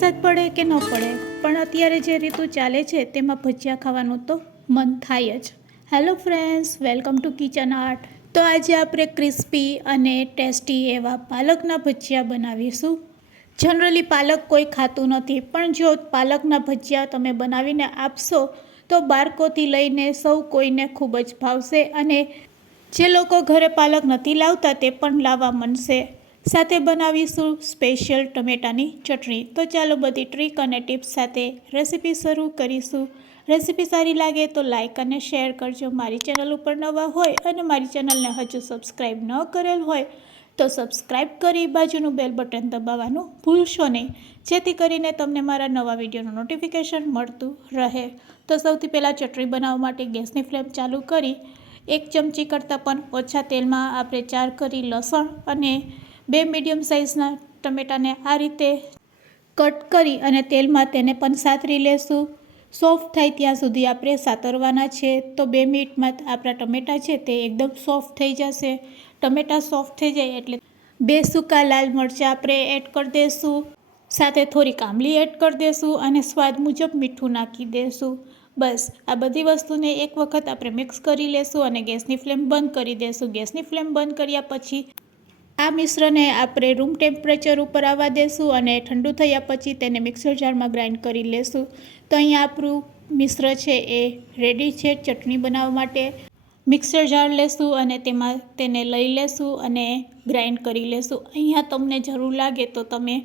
વરસાદ પડે કે ન પડે, પણ અત્યારે જે ઋતુ ચાલે છે તેમાં ભજીયા ખાવાનું તો મન થાય જ. Hello friends, welcome to kitchen art. તો આજે આપણે ક્રિસ્પી અને ટેસ્ટી એવા પાલકના ભજીયા બનાવીશું. જનરલી પાલક કોઈ ખાતું નથી, પણ જો પાલકના ભજીયા તમે બનાવીને આપશો તો બાળકોથી લઈને સૌ કોઈને ખૂબ જ ભાવશે, અને જે લોકો ઘરે પાલક નથી લાવતા તે પણ લાવવા માંડશે. સાથે બનાવીશું સ્પેશિયલ ટમેટાની ચટણી. તો ચાલો બધી ટ્રીક અને ટિપ્સ સાથે રેસીપી શરૂ કરીશું. રેસીપી સારી લાગે તો લાઇક અને શેર કરજો. મારી ચેનલ ઉપર નવા હોય અને મારી ચેનલને હજુ સબસ્ક્રાઈબ ન કરેલ હોય તો સબસ્ક્રાઈબ કરી બાજુનું બેલ બટન દબાવવાનું ભૂલશો નહીં, જેથી કરીને તમને મારા નવા વિડીયોનું નોટિફિકેશન મળતું રહે. તો સૌથી પહેલાં ચટણી બનાવવા માટે ગેસની ફ્લેમ ચાલુ કરી 1 ચમચી કરતાં પણ ઓછા તેલમાં આપણે 4 કરી લસણ અને 2 મીડિયમ સાઇઝના ટમેટાને આ રીતે કટ કરી અને તેલમાં તેને પણ સાતરી લેશું. સોફ્ટ થાય ત્યાં સુધી આપણે સાતરવાના છે. તો 2 મિનિટમાં આપણા ટમેટાં છે તે એકદમ સોફ્ટ થઈ જશે. ટમેટાં સોફ્ટ થઈ જાય એટલે 2 સૂકા લાલ મરચાં આપણે એડ કરી દઈશું. સાથે થોડીક આંબલી એડ કરી દઈશું અને સ્વાદ મુજબ મીઠું નાખી દઈશું. બસ આ બધી વસ્તુને એક વખત આપણે મિક્સ કરી લેશું અને ગેસની ફ્લેમ બંધ કરી દઈશું. ગેસની ફ્લેમ બંધ કર્યા પછી આ મિશ્રણને આપણે રૂમ ટેમ્પરેચર ઉપર આવવા દેશું અને ઠંડુ થયા પછી તેને મિક્સર જારમાં ગ્રાઇન્ડ કરી લેશું. તો અહીંયા આપણું મિશ્ર છે એ રેડી છે ચટણી બનાવવા માટે. મિક્સર જાર લેશું અને તેમાં તેને લઈ લેશું અને ગ્રાઇન્ડ કરી લેશું. અહીંયા તમને જરૂર લાગે તો તમે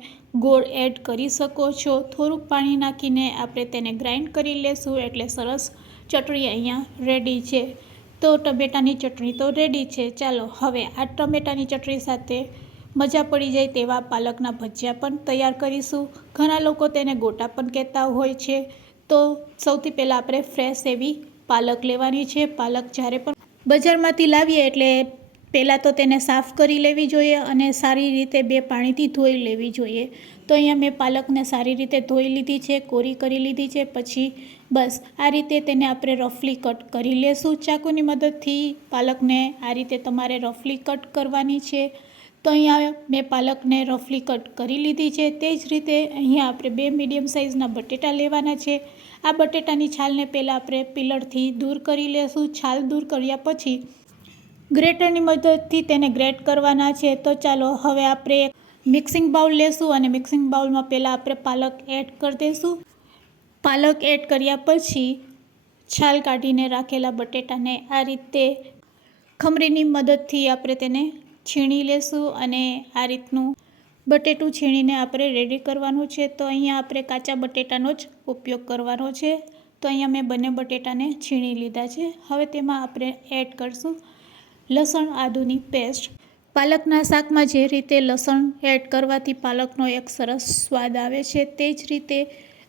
ગોળ એડ કરી શકો છો. થોડુંક પાણી નાખીને આપણે તેને ગ્રાઇન્ડ કરી લેશું એટલે સરસ ચટણી અહીંયા રેડી છે. તો ટમેટાની ચટણી તો રેડી છે. ચાલો હવે આ ટમેટાની ચટણી સાથે મજા પડી જાય તેવા પાલકના ભજીયા પણ તૈયાર કરીશું. ઘણા લોકો તેને ગોટા પણ કહેતા હોય છે. તો સૌથી પહેલાં આપણે ફ્રેશ એવી પાલક લેવાની છે. પાલક જ્યારે પણ બજારમાંથી લાવીએ એટલે પહેલાં તો તેને સાફ કરી લેવી જોઈએ અને સારી રીતે 2 પાણીથી ધોઈ લેવી જોઈએ. તો અહીંયા મેં પાલકને સારી રીતે ધોઈ લીધી છે, કોરી કરી લીધી છે. પછી બસ આ રીતે તેને આપણે રફલી કટ કરી લેશું. ચાકુની મદદથી પાલકને આ રીતે તમારે રફલી કટ કરવાની છે. તો અહીંયા મેં પાલકને રફલી કટ કરી લીધી છે. તે જ રીતે અહીંયા આપણે 2 મીડિયમ સાઇઝના બટેટા લેવાના છે. આ બટેટાની છાલને પહેલાં આપણે પિલરથી દૂર કરી લેશું. છાલ દૂર કર્યા પછી ગ્રેટરની મદદથી તેને ગ્રેટ કરવાના છે. તો ચાલો હવે આપણે એક મિક્સિંગ બાઉલ લેશું અને મિક્સિંગ બાઉલમાં પહેલાં આપણે પાલક એડ કરી દઈશું. પાલક એડ કર્યા પછી છાલ કાઢીને રાખેલા બટેટાને આ રીતે ખમરીની મદદથી આપણે તેને છીણી લેશું અને આ રીતનું બટેટું છીણીને આપણે રેડી કરવાનું છે. તો અહીંયા આપણે કાચા બટેટાનો જ ઉપયોગ કરવાનો છે. તો અહીંયા મેં બંને બટેટાને છીણી લીધા છે. હવે તેમાં આપણે એડ કરશું લસણ આદુની પેસ્ટ. પાલકના શાકમાં જે રીતે લસણ એડ કરવાથી પાલકનો એક સરસ સ્વાદ આવે છે, તે જ રીતે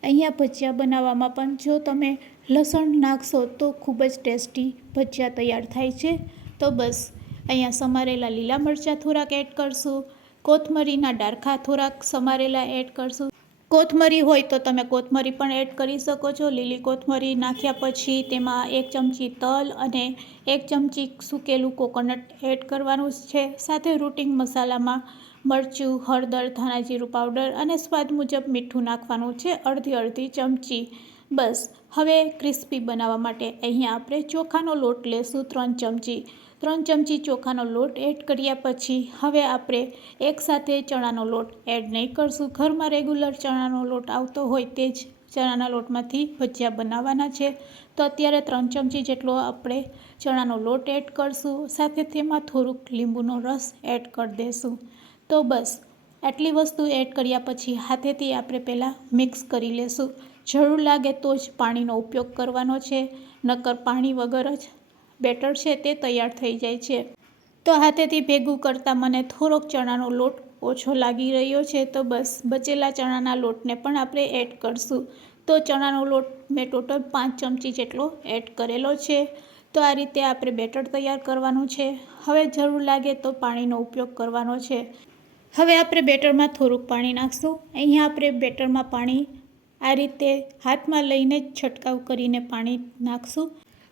અહીંયા ભજીયા બનાવવામાં પણ જો તમે લસણ નાખશો તો ખૂબ જ ટેસ્ટી ભજીયા તૈયાર થાય છે. તો બસ અહીંયા સમારેલા લીલા મરચાં થોડાક એડ કરશું. કોથમરીના ડાળખા થોડાક સમારેલા એડ કરશું. કોથમરી હોય તો તમે કોથમરી પણ એડ કરી શકો છો. લીલી કોથમરી નાખ્યા પછી તેમાં 1 ચમચી તલ અને 1 ચમચી સૂકેલું કોકોનટ એડ કરવાનું છે. સાથે રૂટિંગ મસાલામાં મરચું, હળદર, ધાણા જીરું પાવડર અને સ્વાદ મુજબ મીઠું નાખવાનું છે, અડધી ચમચી. બસ હવે ક્રિસ્પી બનાવવા માટે અહીંયા આપણે ચોખાનો લોટ લેશું 3 ચમચી. 3 ચમચી ચોખાનો લોટ એડ કર્યા પછી હવે આપણે એકસાથે ચણાનો લોટ એડ નહીં કરશું. ઘરમાં રેગ્યુલર ચણાનો લોટ આવતો હોય તે જ ચણાના લોટમાંથી ભજીયા બનાવવાના છે. તો અત્યારે 3 ચમચી જેટલો આપણે ચણાનો લોટ એડ કરશું. સાથે તેમાં થોડુંક લીંબુનો રસ એડ કરી દઈશું. તો બસ આટલી વસ્તુ એડ કર્યા પછી હાથેથી આપણે પહેલાં મિક્સ કરી લેશું. જરૂર લાગે તો જ પાણીનો ઉપયોગ કરવાનો છે, નકર પાણી વગર જ બેટર છે તે તૈયાર થઈ જાય છે. તો હાથેથી ભેગું કરતાં મને થોડોક ચણાનો લોટ ઓછો લાગી રહ્યો છે. તો બસ બચેલા ચણાના લોટને પણ આપણે એડ કરશું. તો ચણાનો લોટ મેં ટોટલ 5 ચમચી જેટલો એડ કરેલો છે. તો આ રીતે આપણે બેટર તૈયાર કરવાનું છે. હવે જરૂર લાગે તો પાણીનો ઉપયોગ કરવાનો છે. હવે આપણે બેટરમાં થોડુંક પાણી નાખશું. અહીંયા આપણે બેટરમાં પાણી આ રીતે હાથમાં લઈને જ છંટકાવ કરીને પાણી નાખશું.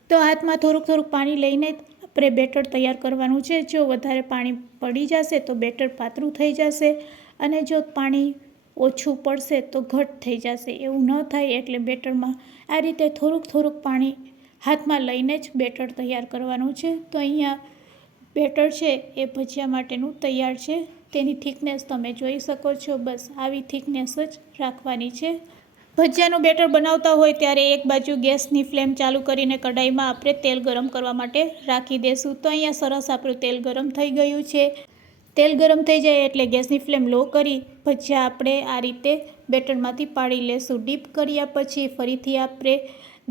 તો હાથમાં થોડુંક પાણી લઈને આપણે બેટર તૈયાર કરવાનું છે. જો વધારે પાણી પડી જશે તો બેટર પાતળું થઈ જશે અને જો પાણી ઓછું પડશે તો ઘટ થઈ જશે. એવું ન થાય એટલે બેટરમાં આ રીતે થોડુંક પાણી હાથમાં લઈને જ બેટર તૈયાર કરવાનું છે. તો અહીંયા બેટર છે એ ભજીયા માટેનું તૈયાર છે. તેની થિકનેસ તમે જોઈ શકો છો. બસ આવી થિકનેસ જ રાખવાની છે. ભજીયાનું બેટર બનાવતા હોય ત્યારે એક બાજુ ગેસની ફ્લેમ ચાલુ કરીને કઢાઈમાં આપણે તેલ ગરમ કરવા માટે રાખી દઈશું. તો અહીંયા સરસ આપણું તેલ ગરમ થઈ ગયું છે. તેલ ગરમ થઈ જાય એટલે ગેસની ફ્લેમ લો કરી ભજીયા આપણે આ રીતે બેટરમાંથી પાડી લેશું. ડીપ કર્યા પછી ફરીથી આપણે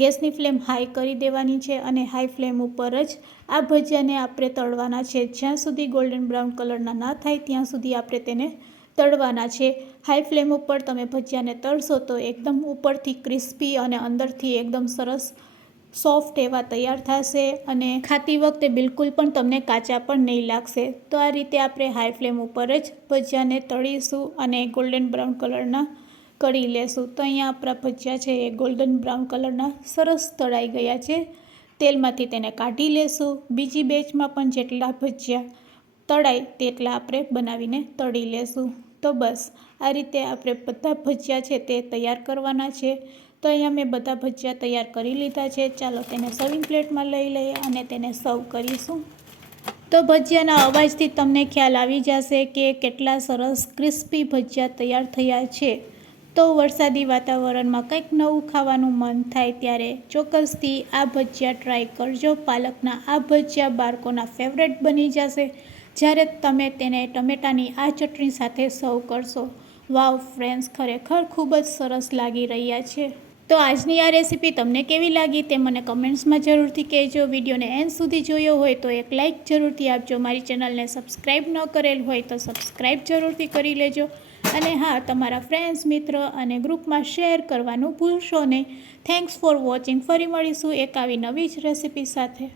ગેસની ફ્લેમ હાઈ કરી દેવાની છે અને હાઈ ફ્લેમ ઉપર જ આ ભજીયાને આપણે તળવાના છે. જ્યાં સુધી ગોલ્ડન બ્રાઉન કલરના ના થાય ત્યાં સુધી આપણે તેને તળવાના છે. હાઈ ફ્લેમ ઉપર તમે ભજીયાને તળશો તો એકદમ ઉપરથી ક્રિસ્પી અને અંદરથી એકદમ સરસ સોફ્ટ એવા તૈયાર થશે અને ખાતી વખતે બિલકુલ પણ તમને કાચા પણ નહીં લાગશે. તો આ રીતે આપણે હાઈ ફ્લેમ ઉપર જ ભજીયાને તળીશું અને ગોલ્ડન બ્રાઉન કલરના કરી લેશું. તો અહીંયા આપણા ભજીયા છે એ ગોલ્ડન બ્રાઉન કલરના સરસ તળાઈ ગયા છે. તેલમાંથી તેને કાઢી લેશું. બીજી બેચમાં પણ જેટલા ભજીયા તળાય તેટલા આપણે બનાવીને તળી લેશું. તો બસ આ રીતે આપણે બધા ભજીયા છે તે તૈયાર કરવાના છે. તો અહીંયા મેં બધા ભજીયા તૈયાર કરી લીધા છે. ચાલો તેને સર્વિંગ પ્લેટમાં લઈ લઈએ અને તેને સર્વ કરીશું. તો ભજીયાના અવાજથી તમને ખ્યાલ આવી જશે કે કેટલા સરસ ક્રિસ્પી ભજીયા તૈયાર થયા છે. તો વરસાદી વાતાવરણમાં કંઈક નવું ખાવાનું મન થાય ત્યારે ચોક્કસથી આ ભજીયા ટ્રાય કરજો. પાલકના આ ભજીયા બાળકોના ફેવરેટ બની જશે જ્યારે તમે તેને ટમેટાની આ ચટણી સાથે સર્વ કરશો. વાવ ફ્રેન્ડ્સ, ખરેખર ખૂબ જ સરસ લાગી રહ્યા છે. તો આજની આ રેસીપી તમને કેવી લાગી તે મને કમેન્ટ્સમાં જરૂરથી કહેજો. વિડીયોને એન્ડ સુધી જોયો હોય તો એક લાઇક જરૂરથી આપજો. મારી ચેનલને સબસ્ક્રાઈબ ન કરેલ હોય તો સબસ્ક્રાઈબ જરૂરથી કરી લેજો. અને હા, તમારા ફ્રેન્ડ્સ, મિત્ર અને ગ્રુપમાં શેર કરવાનું ભૂલશો નહીં. Thanks for watching. ફરી મળીશું એક આવી નવી જ રેસીપી સાથે.